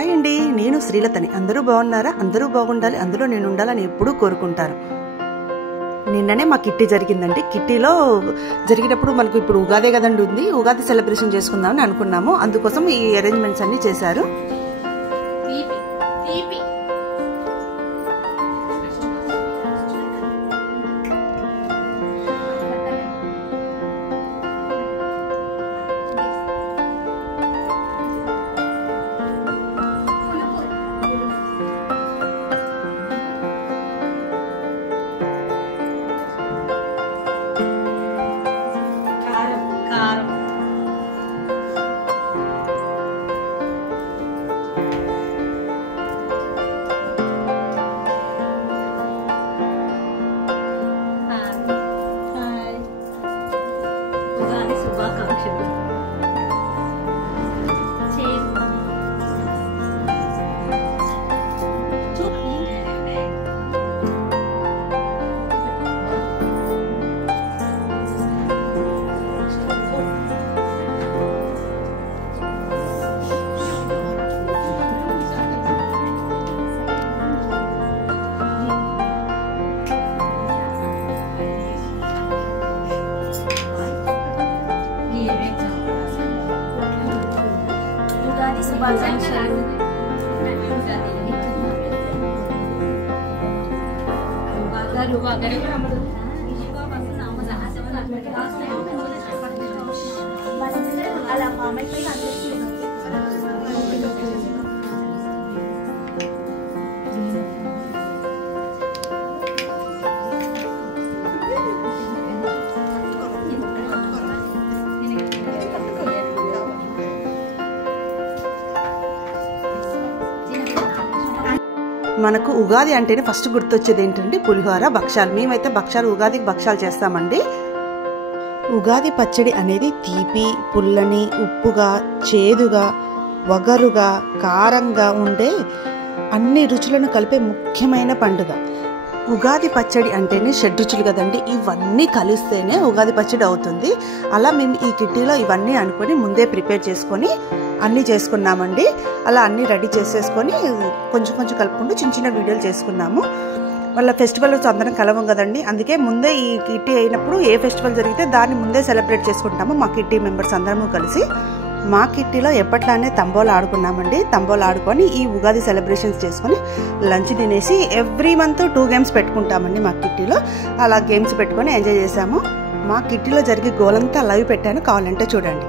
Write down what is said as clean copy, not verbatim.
Hi అండి, నేను శ్రీలతని. అందరూ బాగున్నారా? అందరూ బాగుండాలి, అందులో నేను ఉండాలని ఎప్పుడూ కోరుకుంటాను. నిన్ననే మా కిట్టి జరిగిందండి. కిట్టీలో జరిగేటప్పుడు మనకు ఇప్పుడు ఉగాదే కదండి ఉంది, ఉగాది సెలబ్రేషన్ చేసుకుందామని అనుకున్నాము. అందుకోసం ఈ అరేంజ్మెంట్స్ అన్ని చేశారు. మనకు ఉగాది అంటేనే ఫస్ట్ గుర్తొచ్చేది ఏంటంటే పులిహోర, భక్షాలు. మేమైతే భక్షాలు ఉగాదికి భక్షాలు చేస్తామండి. ఉగాది పచ్చడి అనేది తీపి, పుల్లని, ఉప్పుగా, చేదుగా, వగరుగా, కారంగా ఉండే అన్ని రుచులను కలిపే ముఖ్యమైన పండుగ. ఉగాది పచ్చడి అంటేనే షడ్రుచులు కదండి, ఇవన్నీ కలిస్తేనే ఉగాది పచ్చడి అవుతుంది. అలా మేము ఈ కిట్టీలో ఇవన్నీ అనుకొని ముందే ప్రిపేర్ చేసుకొని అన్నీ చేసుకున్నామండి. అలా అన్నీ రెడీ చేసేసుకొని కొంచెం కొంచెం కలుపుకుంటూ చిన్న చిన్న వీడియోలు చేసుకున్నాము. వాళ్ళ ఫెస్టివల్ అందరం కలవం కదండి, అందుకే ముందే ఈ కిట్టీ అయినప్పుడు ఏ ఫెస్టివల్ జరిగితే దాన్ని ముందే సెలబ్రేట్ చేసుకుంటాము మా కిట్టీ మెంబర్స్ అందరము కలిసి. మా కిట్టీలో ఎప్పట్లానే తంబోలా ఆడుకున్నామండి. తంబోలా ఆడుకొని ఈ ఉగాది సెలబ్రేషన్స్ చేసుకొని లంచ్ తినేసి ఎవ్రీ మంత్ 2 గేమ్స్ పెట్టుకుంటామండి మా కిట్టీలో. అలా గేమ్స్ పెట్టుకొని ఎంజాయ్ చేసాము. మా కిట్టీలో జరిగే గోలంతా లైవ్ పెట్టాను, కావాలంటే చూడండి.